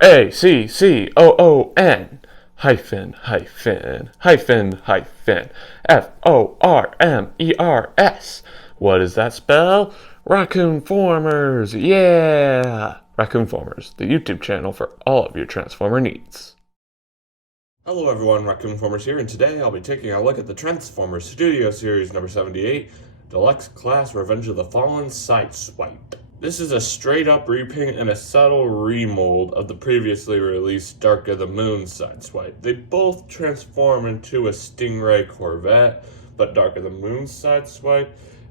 RACCOON hyphen hyphen hyphen hyphen FORMERS. What does that spell? Raccoon-Formers, yeah! Raccoon-Formers, the YouTube channel for all of your Transformer needs. Hello everyone, Raccoon-Formers here, and today I'll be taking a look at the Transformers Studio Series number 78, Deluxe Class Revenge of the Fallen Sideswipe. This is a straight-up repaint and a subtle remold of the previously released Dark of the Moon Sideswipe. They both transform into a Stingray Corvette, but Dark of the Moon Sideswipe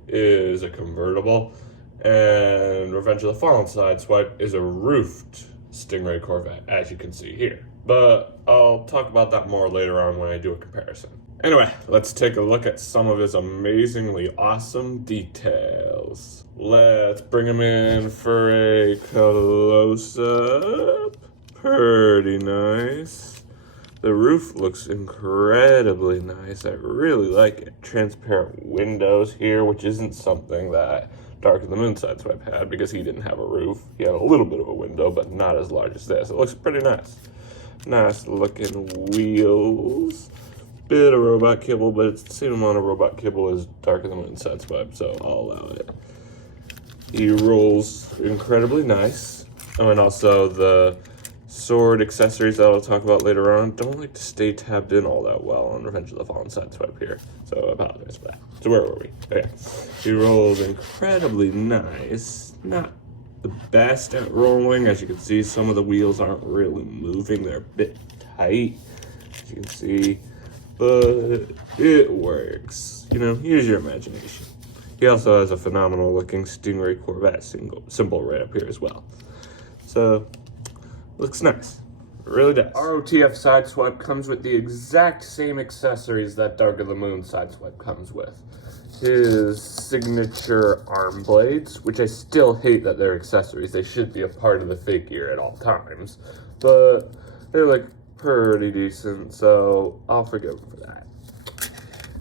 is a convertible, and Revenge of the Fallen Sideswipe is a roofed Stingray Corvette, as you can see here. But I'll talk about that more later on when I do a comparison. Anyway, let's take a look at some of his amazingly awesome details. Let's bring him in for a close-up. Pretty nice. The roof looks incredibly nice. I really like it. Transparent windows here, which isn't something that Dark of the Moon Sideswipe had because he didn't have a roof. He had a little bit of a window, but not as large as this. It looks pretty nice. Nice looking wheels. Bit of robot kibble, but it's the same amount of robot kibble as Dark of the Moon Sideswipe, so I'll allow it. He rolls incredibly nice. Oh, and also the sword accessories that I'll talk about later on don't like to stay tabbed in all that well on Revenge of the Fallen Sideswipe here, so I apologize for that. So where were we? Okay. He rolls incredibly nice. Not the best at rolling. As you can see, some of the wheels aren't really moving. They're a bit tight, as you can see. But it works. You know, use your imagination. He also has a phenomenal looking Stingray Corvette symbol right up here as well. So, looks nice. It really does. ROTF Sideswipe comes with the exact same accessories that Dark of the Moon Sideswipe comes with. His signature arm blades, which I still hate that they're accessories. They should be a part of the figure at all times. But they're like pretty decent, so I'll forgive him for that.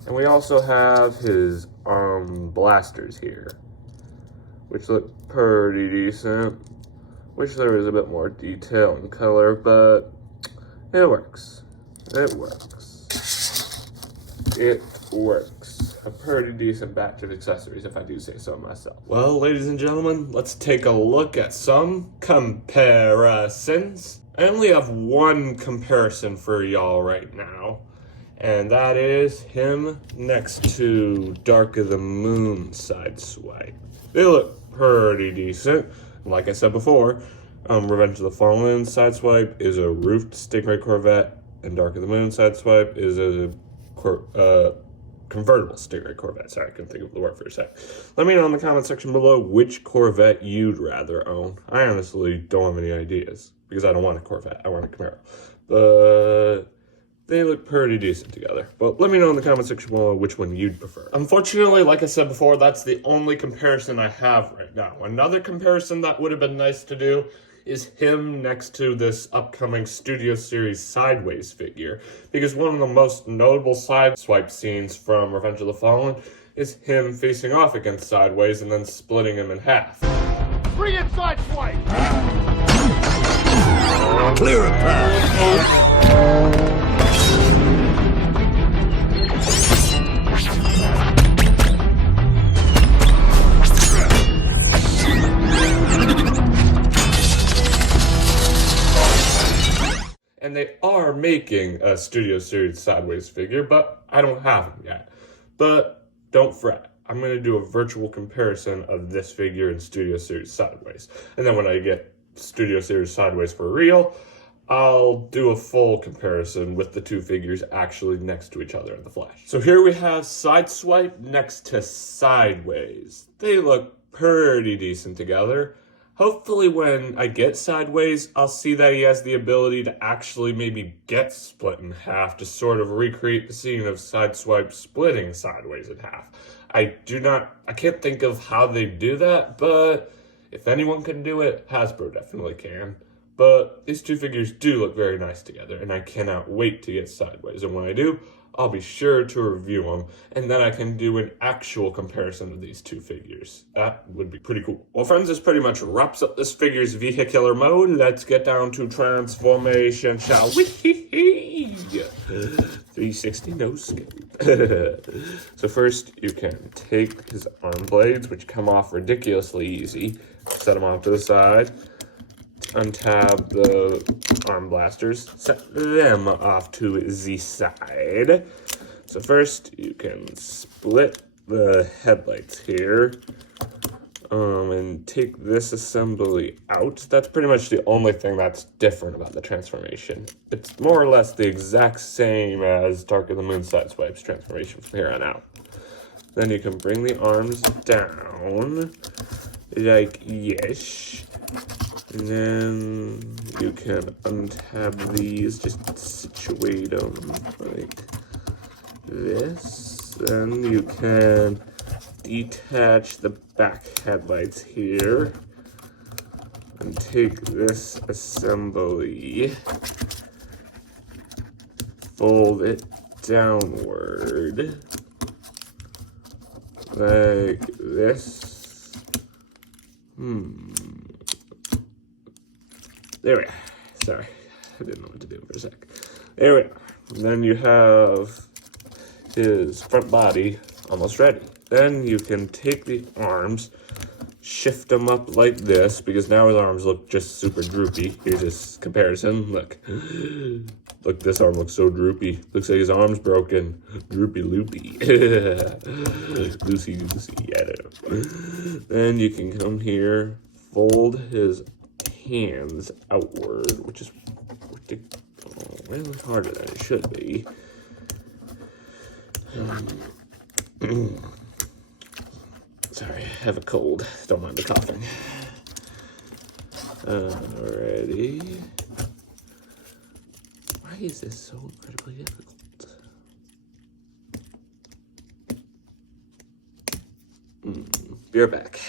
And we also have his blasters here, which look pretty decent. Wish there was a bit more detail and color, but it works. It works. It works. A pretty decent batch of accessories, if I do say so myself. Well, ladies and gentlemen, let's take a look at some comparisons. I only have one comparison for y'all right now, and that is him next to Dark of the Moon Sideswipe. They look pretty decent. Like I said before, Revenge of the Fallen Sideswipe is a roofed Stingray Corvette, and Dark of the Moon Sideswipe is a convertible Stingray Corvette. Sorry, I couldn't think of the word for a sec. Let me know in the comment section below which Corvette you'd rather own. I honestly don't have any ideas, because I don't want a Corvette, I want a Camaro. But they look pretty decent together. But let me know in the comment section below which one you'd prefer. Unfortunately, like I said before, that's the only comparison I have right now. Another comparison that would have been nice to do is him next to this upcoming Studio Series Sideways figure, because one of the most notable Sideswipe scenes from Revenge of the Fallen is him facing off against Sideways and then splitting him in half. Bring in Sideswipe! Clear a path! And they are making a Studio Series Sideways figure, but I don't have them yet. But don't fret. I'm going to do a virtual comparison of this figure and Studio Series Sideways. And then when I get Studio Series Sideways for real, I'll do a full comparison with the two figures actually next to each other in the flesh. So here we have Sideswipe next to Sideways. They look pretty decent together. Hopefully when I get Sideways, I'll see that he has the ability to actually maybe get split in half to sort of recreate the scene of Sideswipe splitting Sideways in half. I can't think of how they do that, but if anyone can do it, Hasbro definitely can. But these two figures do look very nice together, and I cannot wait to get Sideways. And when I do, I'll be sure to review them, and then I can do an actual comparison of these two figures. That would be pretty cool. Well, friends, this pretty much wraps up this figure's vehicular mode. Let's get down to transformation, shall we? 360 no scope. So first, you can take his arm blades, which come off ridiculously easy. Set them off to the side. Untab the arm blasters, set them off to the side. So first you can split the headlights here and take this assembly out. That's pretty much the only thing that's different about the transformation. It's more or less the exact same as Dark of the Moon Sideswipe's transformation from here on out. Then you can bring the arms down like yes. And then you can untab these, just situate them like this. Then you can detach the back headlights here and take this assembly, fold it downward like this. There we are. Sorry, I didn't know what to do for a sec. There we are. And then you have his front body almost ready. Then you can take the arms, shift them up like this, because now his arms look just super droopy. Here's his comparison. Look. Look, this arm looks so droopy. Looks like his arm's broken. Droopy loopy. Loosey goosey, I don't know. Then you can come here, fold his hands outward, which is really harder than it should be. Sorry, I have a cold. Don't mind the coughing. Alrighty. Why is this so incredibly difficult? Be right back.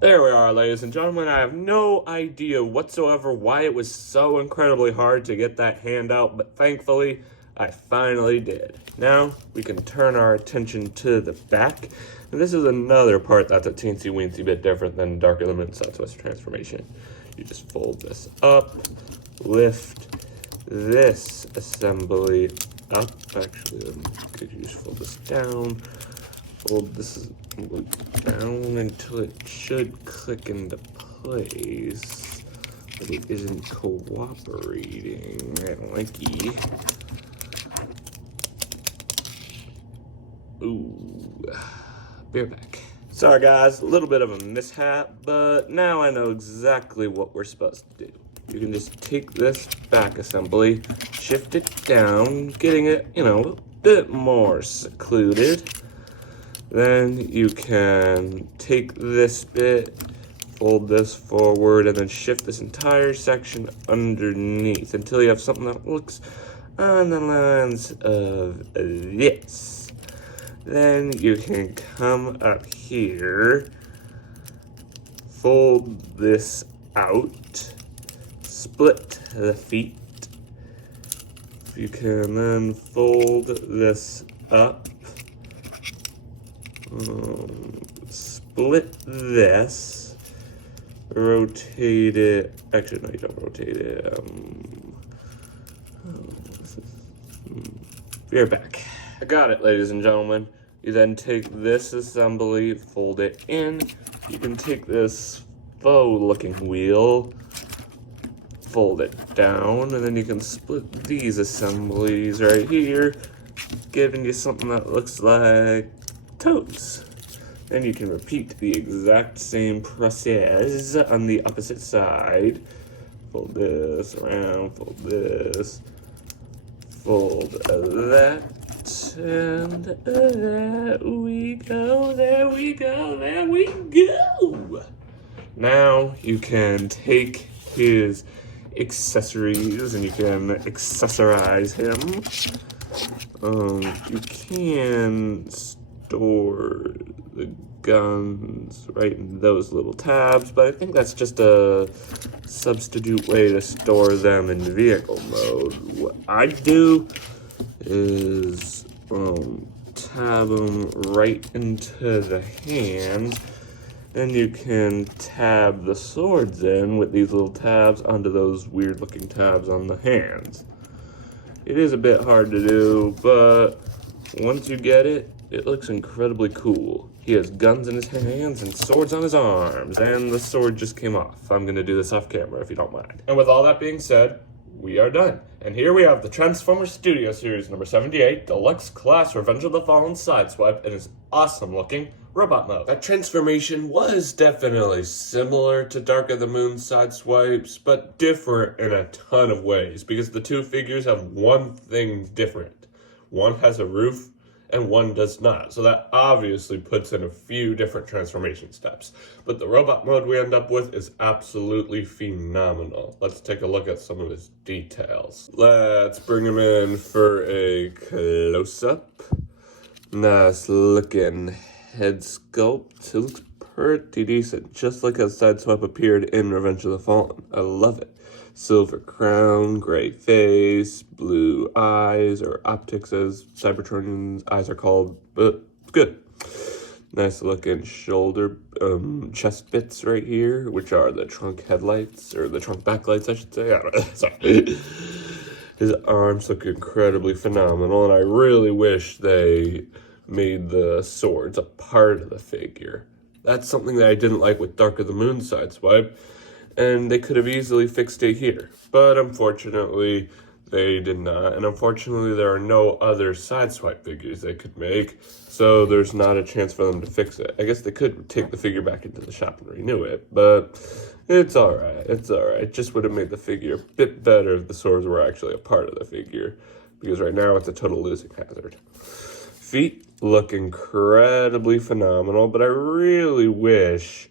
There we are, ladies and gentlemen. I have no idea whatsoever why it was so incredibly hard to get that hand out, but thankfully, I finally did. Now, we can turn our attention to the back. And this is another part that's a teensy-weensy bit different than Dark of the Moon Sideswipe's transformation. You just fold this up, lift this assembly up. Actually, could you just fold this down, fold this down until it should click into place, but it isn't cooperating. I don't like it. Ooh, beer back. Sorry guys, a little bit of a mishap, but now I know exactly what we're supposed to do. You can just take this back assembly, shift it down, getting it, a bit more secluded. Then you can take this bit, fold this forward, and then shift this entire section underneath until you have something that looks on the lines of this. Then you can come up here, fold this out, split the feet. You can then fold this up, split this, rotate it. Actually, no, you don't rotate it. Be right back. I got it, ladies and gentlemen. You then take this assembly, fold it in. You can take this faux-looking wheel, fold it down, and then you can split these assemblies right here, giving you something that looks like toes. Then you can repeat the exact same process on the opposite side. Fold this around, fold this, fold that, and there we go, there we go, there we go. Now you can take his accessories and you can accessorize him. You can store the guns right in those little tabs, but I think that's just a substitute way to store them in vehicle mode. What I do is tab them right into the hands, and you can tab the swords in with these little tabs onto those weird looking tabs on the hands. It is a bit hard to do, but once you get it, it looks incredibly cool. He has guns in his hands and swords on his arms, and the sword just came off. I'm gonna do this off camera if you don't mind. And with all that being said, we are done. And here we have the Transformers Studio Series number 78, Deluxe Class Revenge of the Fallen Sideswipe in his awesome looking robot mode. That transformation was definitely similar to Dark of the Moon Sideswipes, but different in a ton of ways, because the two figures have one thing different. One has a roof, and one does not. So that obviously puts in a few different transformation steps. But the robot mode we end up with is absolutely phenomenal. Let's take a look at some of his details. Let's bring him in for a close-up. Nice looking head sculpt. It looks pretty decent, just like how Sideswipe appeared in Revenge of the Fallen. I love it. Silver crown, gray face, blue eyes, or optics as Cybertron's eyes are called, but it's good. Nice looking shoulder, chest bits right here, which are the trunk headlights, or the trunk backlights, I should say. I don't know, sorry. His arms look incredibly phenomenal, and I really wish they made the swords a part of the figure. That's something that I didn't like with Dark of the Moon Sideswipe, and they could have easily fixed it here. But unfortunately, they did not. And unfortunately, there are no other Sideswipe figures they could make, so there's not a chance for them to fix it. I guess they could take the figure back into the shop and renew it, but it's alright. It's alright. It just would have made the figure a bit better if the swords were actually a part of the figure, because right now it's a total losing hazard. Feet look incredibly phenomenal, but I really wish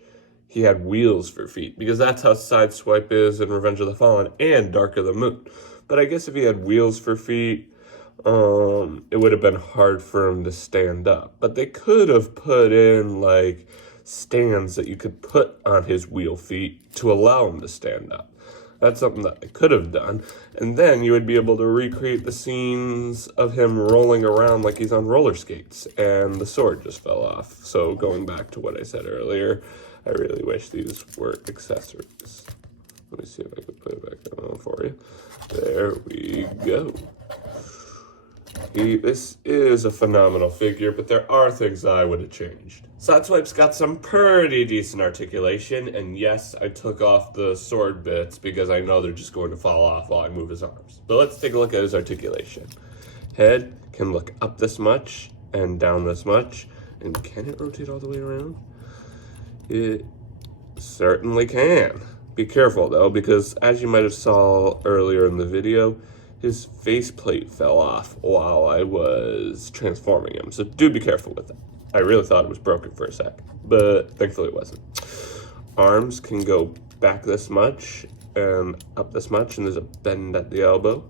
he had wheels for feet, because that's how Sideswipe is in Revenge of the Fallen and Dark of the Moon. But I guess if he had wheels for feet, it would have been hard for him to stand up. But they could have put in, like, stands that you could put on his wheel feet to allow him to stand up. That's something that they could have done. And then you would be able to recreate the scenes of him rolling around like he's on roller skates, and the sword just fell off. So going back to what I said earlier, I really wish these were accessories. Let me see if I can put it back on for you. There we go. This is a phenomenal figure, but there are things I would have changed. Sideswipe's got some pretty decent articulation, and yes, I took off the sword bits because I know they're just going to fall off while I move his arms. But let's take a look at his articulation. Head can look up this much and down this much, and can it rotate all the way around? It certainly can. Be careful though, because as you might have saw earlier in the video, his faceplate fell off while I was transforming him. So do be careful with that. I really thought it was broken for a sec, but thankfully it wasn't. Arms can go back this much and up this much, and there's a bend at the elbow.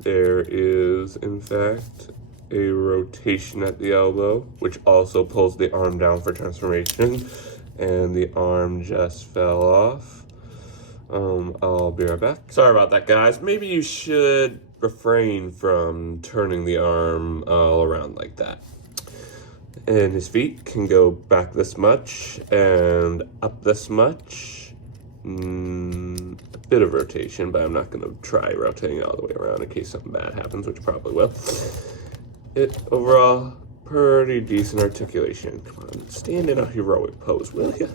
There is, in fact, a rotation at the elbow, which also pulls the arm down for transformation. And the arm just fell off. I'll be right back. Sorry about that, guys. Maybe you should refrain from turning the arm all around like that. And his feet can go back this much and up this much. A bit of rotation, but I'm not going to try rotating all the way around in case something bad happens, which probably will. Overall, pretty decent articulation. Come on, stand in a heroic pose, will you?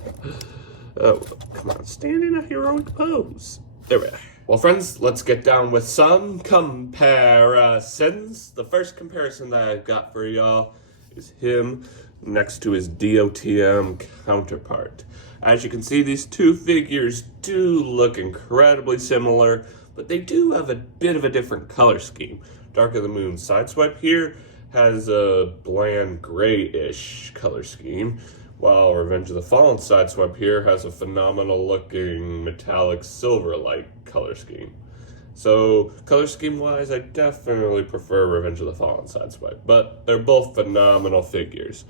Oh, come on, stand in a heroic pose. There we are. Well, friends, let's get down with some comparisons. The first comparison that I've got for y'all is him next to his DOTM counterpart. As you can see, these two figures do look incredibly similar, but they do have a bit of a different color scheme. Dark of the Moon Sideswipe here has a bland gray-ish color scheme, while Revenge of the Fallen Sideswipe here has a phenomenal looking metallic silver-like color scheme. So color scheme wise, I definitely prefer Revenge of the Fallen Sideswipe, but they're both phenomenal figures.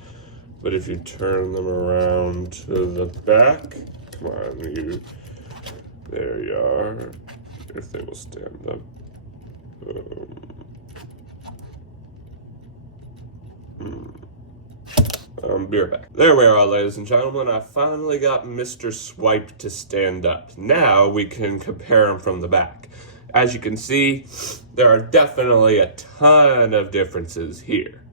But if you turn them around to the back, come on, there you are, if they will stand up. Be right back. There we are, ladies and gentlemen. I finally got Mr. Swipe to stand up. Now we can compare him from the back. As you can see, there are definitely a ton of differences here.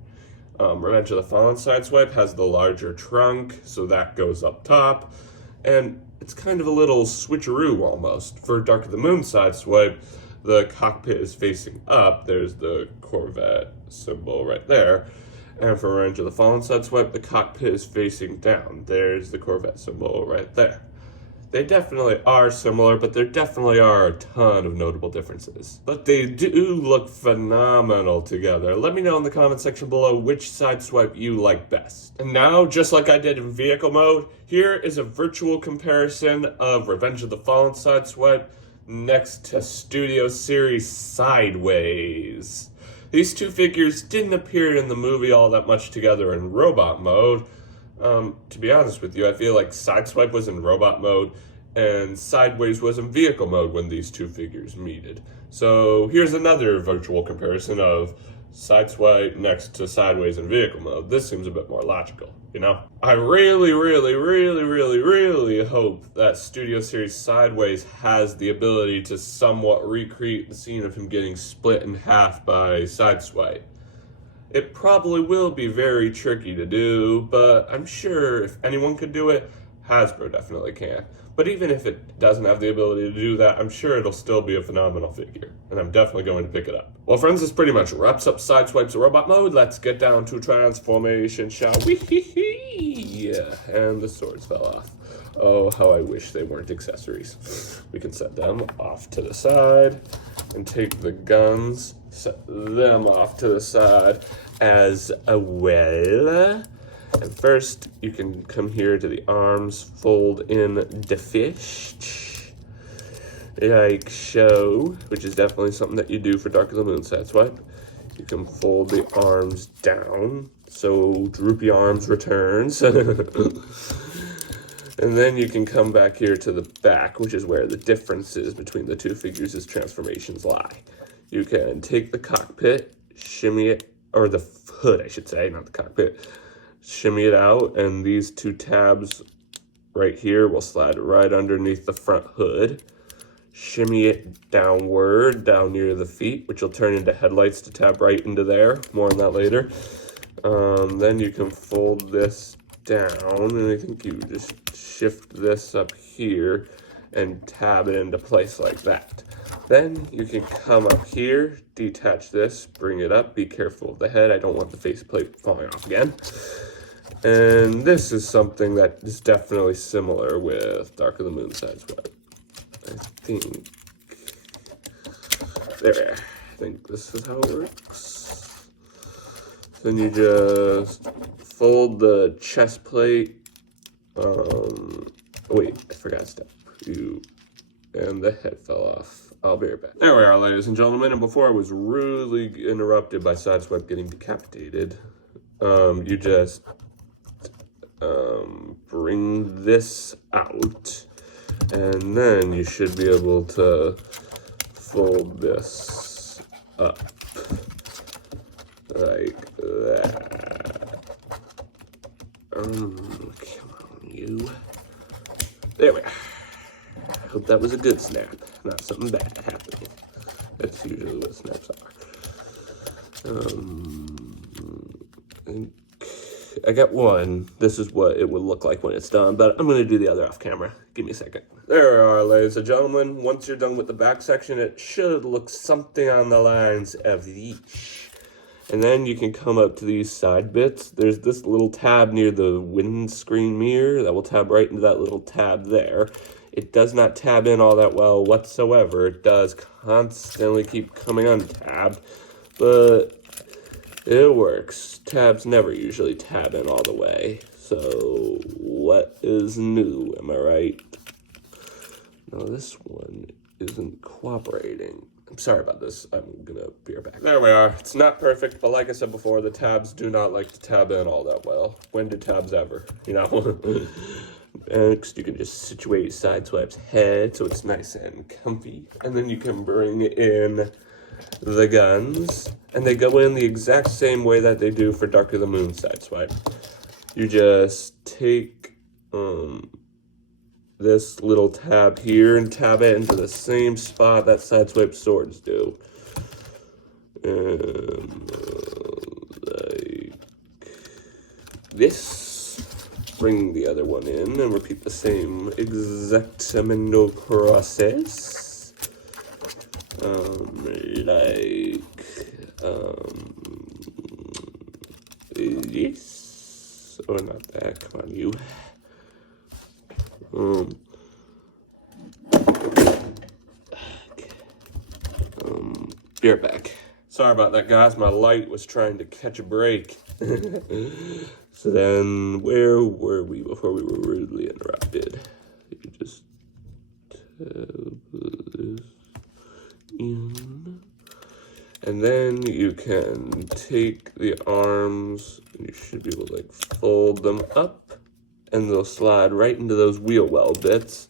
Revenge of the Fallen Sideswipe has the larger trunk, so that goes up top. And it's kind of a little switcheroo almost. For Dark of the Moon Sideswipe, the cockpit is facing up. There's the Corvette symbol right there. And for Revenge of the Fallen Sideswipe, the cockpit is facing down. There's the Corvette symbol right there. They definitely are similar, but there definitely are a ton of notable differences. But they do look phenomenal together. Let me know in the comment section below which Sideswipe you like best. And now, just like I did in vehicle mode, here is a virtual comparison of Revenge of the Fallen Sideswipe next to Studio Series Sideways. These two figures didn't appear in the movie all that much together in robot mode. To be honest with you, I feel like Sideswipe was in robot mode and Sideways was in vehicle mode when these two figures meeted. So here's another virtual comparison of Sideswipe next to Sideways in vehicle mode. This seems a bit more logical, you know? I really hope that Studio Series Sideways has the ability to somewhat recreate the scene of him getting split in half by Sideswipe. It probably will be very tricky to do, but I'm sure if anyone could do it, Hasbro definitely can. But even if it doesn't have the ability to do that, I'm sure it'll still be a phenomenal figure, and I'm definitely going to pick it up. Well, friends, this pretty much wraps up Sideswipe's robot mode. Let's get down to transformation, shall we? Yeah, and the swords fell off. Oh, how I wish they weren't accessories. We can set them off to the side and take the guns, set them off to the side as well. And first, you can come here to the arms, fold in the fist, like so, which is definitely something that you do for Dark of the Moon Sideswipe. You can fold the arms down, so droopy arms returns. And then you can come back here to the back, which is where the differences between the two figures' transformations lie. You can take the cockpit, shimmy it, or the hood, I should say, not the cockpit. Shimmy it out, and these two tabs right here will slide right underneath the front hood. Shimmy it downward, down near the feet, which will turn into headlights to tab right into there. More on that later. Then you can fold this down, and I think you just shift this up here and tab it into place like that. Then you can come up here, detach this, bring it up. Be careful of the head. I don't want the faceplate falling off again. And this is something that is definitely similar with Dark of the Moon Sideswipe. I think. There. I think this is how it works. Then you just fold the chest plate. Wait, I forgot a step. And the head fell off. I'll be right back. There we are, ladies and gentlemen. And before I was rudely interrupted by Sideswipe getting decapitated, you just bring this out, and then you should be able to fold this up like that. Come on, you. There we are. Hope that was a good snap, not something bad happening. That's usually what snaps are. I got one. This is what it would look like when it's done, but I'm going to do the other off camera. Give me a second. There we are, ladies and gentlemen. Once you're done with the back section, it should look something on the lines of these. And then you can come up to these side bits. There's this little tab near the windscreen mirror that will tab right into that little tab there. It does not tab in all that well whatsoever. It does constantly keep coming untabbed, but it works. Tabs never usually tab in all the way. So what is new, am I right? No, this one isn't cooperating. I'm sorry about this. I'm gonna be right back. There we are. It's not perfect, but like I said before, the tabs do not like to tab in all that well. When do tabs ever? You know? Next, you can just situate Sideswipe's head so it's nice and comfy. And then you can bring in the guns, and they go in the exact same way that they do for Dark of the Moon Sideswipe. You just take this little tab here and tab it into the same spot that Sideswipe swords do. And like this. Bring the other one in and repeat the same exactamendo process. This. Or not that, come on, you. Be right back. Sorry about that, guys. My light was trying to catch a break. So then, where were we before we were rudely interrupted? You just tab this in. And then you can take the arms, and you should be able to like fold them up, and they'll slide right into those wheel well bits.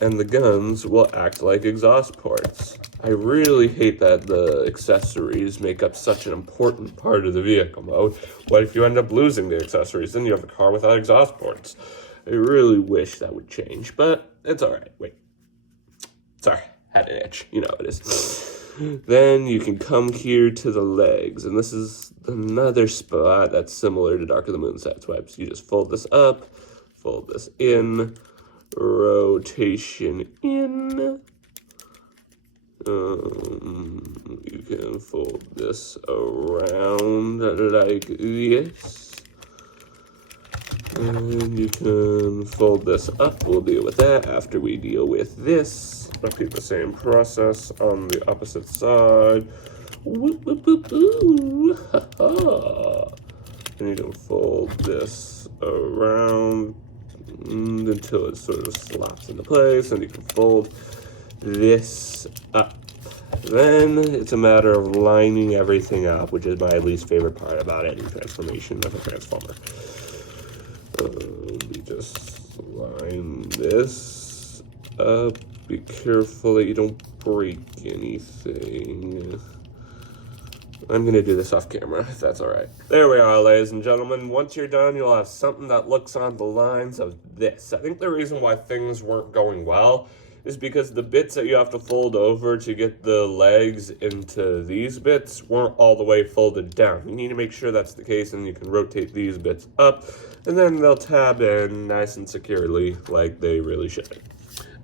And the guns will act like exhaust ports. I really hate that the accessories make up such an important part of the vehicle mode. What if you end up losing the accessories? Then you have a car without exhaust ports. I really wish that would change, but it's alright. Wait. Sorry, had an itch. You know how it is. Then you can come here to the legs, and this is another spot that's similar to Dark of the Moon Sideswipes. You just fold this up, fold this in, rotation in. You can fold this around like this. And you can fold this up. We'll deal with that after we deal with this. Repeat the same process on the opposite side. Whoop, whoop, whoop, ooh. Ha, ha. And you can fold this around until it sort of slots into place, and you can fold this up. Then it's a matter of lining everything up, which is my least favorite part about any transformation of a Transformer. You just line this up. Be careful that you don't break anything. I'm going to do this off camera, if that's alright. There we are, ladies and gentlemen. Once you're done, you'll have something that looks on the lines of this. I think the reason why things weren't going well is because the bits that you have to fold over to get the legs into these bits weren't all the way folded down. You need to make sure that's the case, and you can rotate these bits up, and then they'll tab in nice and securely like they really should.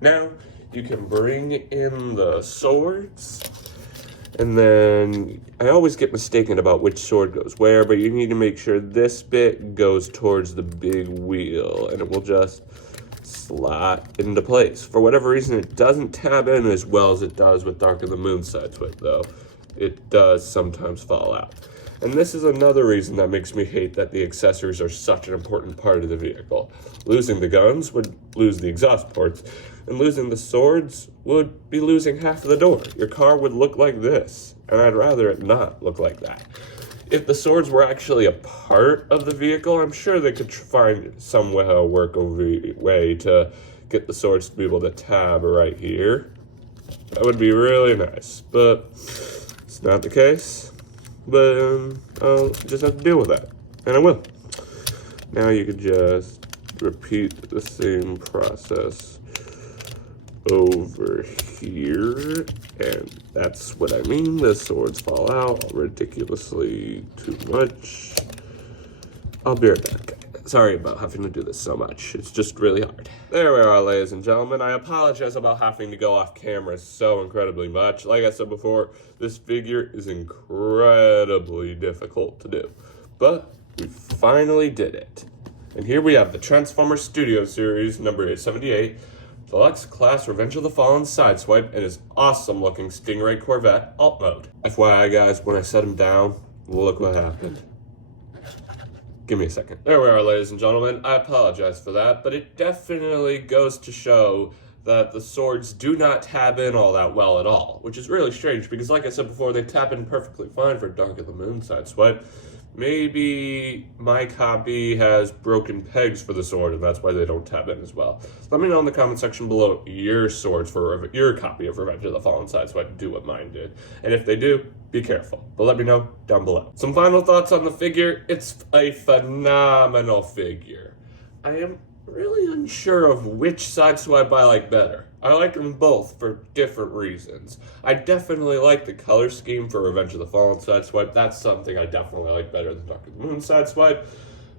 Now, you can bring in the swords. And then, I always get mistaken about which sword goes where, but you need to make sure this bit goes towards the big wheel, and it will just slot into place. For whatever reason, it doesn't tab in as well as it does with Dark of the Moon Sideswipe, though. It does sometimes fall out. And this is another reason that makes me hate that the accessories are such an important part of the vehicle. Losing the guns would lose the exhaust ports, and losing the swords would be losing half of the door. Your car would look like this, and I'd rather it not look like that. If the swords were actually a part of the vehicle, I'm sure they could find some way to get the swords to be able to tab right here. That would be really nice, but it's not the case. But I'll just have to deal with that, and I will. Now you could just repeat the same process over here, and that's what I mean. The swords fall out ridiculously too much. I'll be right back. Sorry about having to do this so much. It's just really hard. There we are, ladies and gentlemen. I apologize about having to go off camera so incredibly much. Like I said before, this figure is incredibly difficult to do. But we finally did it. And here we have the Transformers Studio Series number 878, Deluxe Class Revenge of the Fallen Sideswipe, and his awesome looking Stingray Corvette alt mode. FYI guys, when I set him down, look what happened. Give me a second. There we are, ladies and gentlemen. I apologize for that, but it definitely goes to show that the swords do not tab in all that well at all, which is really strange because like I said before, they tap in perfectly fine for Dark of the Moon Sideswipe, Maybe my copy has broken pegs for the sword, and that's why they don't tab in as well. Let me know in the comment section below your swords for your copy of Revenge of the Fallen Sideswipe do what mine did. And if they do, be careful. But let me know down below. Some final thoughts on the figure. It's a phenomenal figure. I am really unsure of which Sideswipe I like better. I like them both for different reasons. I definitely like the color scheme for Revenge of the Fallen Sideswipe. That's something I definitely like better than Dark of the Moon Sideswipe.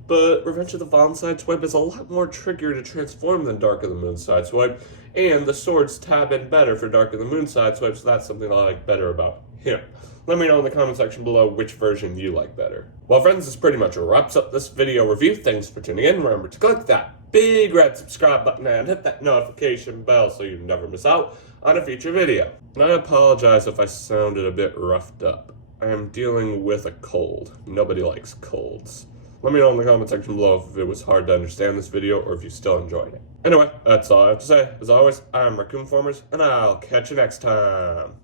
But Revenge of the Fallen Sideswipe is a lot more trickier to transform than Dark of the Moon Sideswipe, and the swords tab in better for Dark of the Moon Sideswipe, so that's something I like better about him. Let me know in the comment section below which version you like better. Well, friends, this pretty much wraps up this video review. Thanks for tuning in. Remember to click that big red subscribe button and hit that notification bell so you never miss out on a future video. And I apologize if I sounded a bit roughed up. I am dealing with a cold. Nobody likes colds. Let me know in the comment section below if it was hard to understand this video or if you still enjoyed it. Anyway, that's all I have to say. As always, I'm Raccoon-Formers, and I'll catch you next time.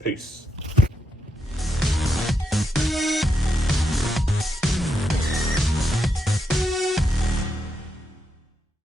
Peace.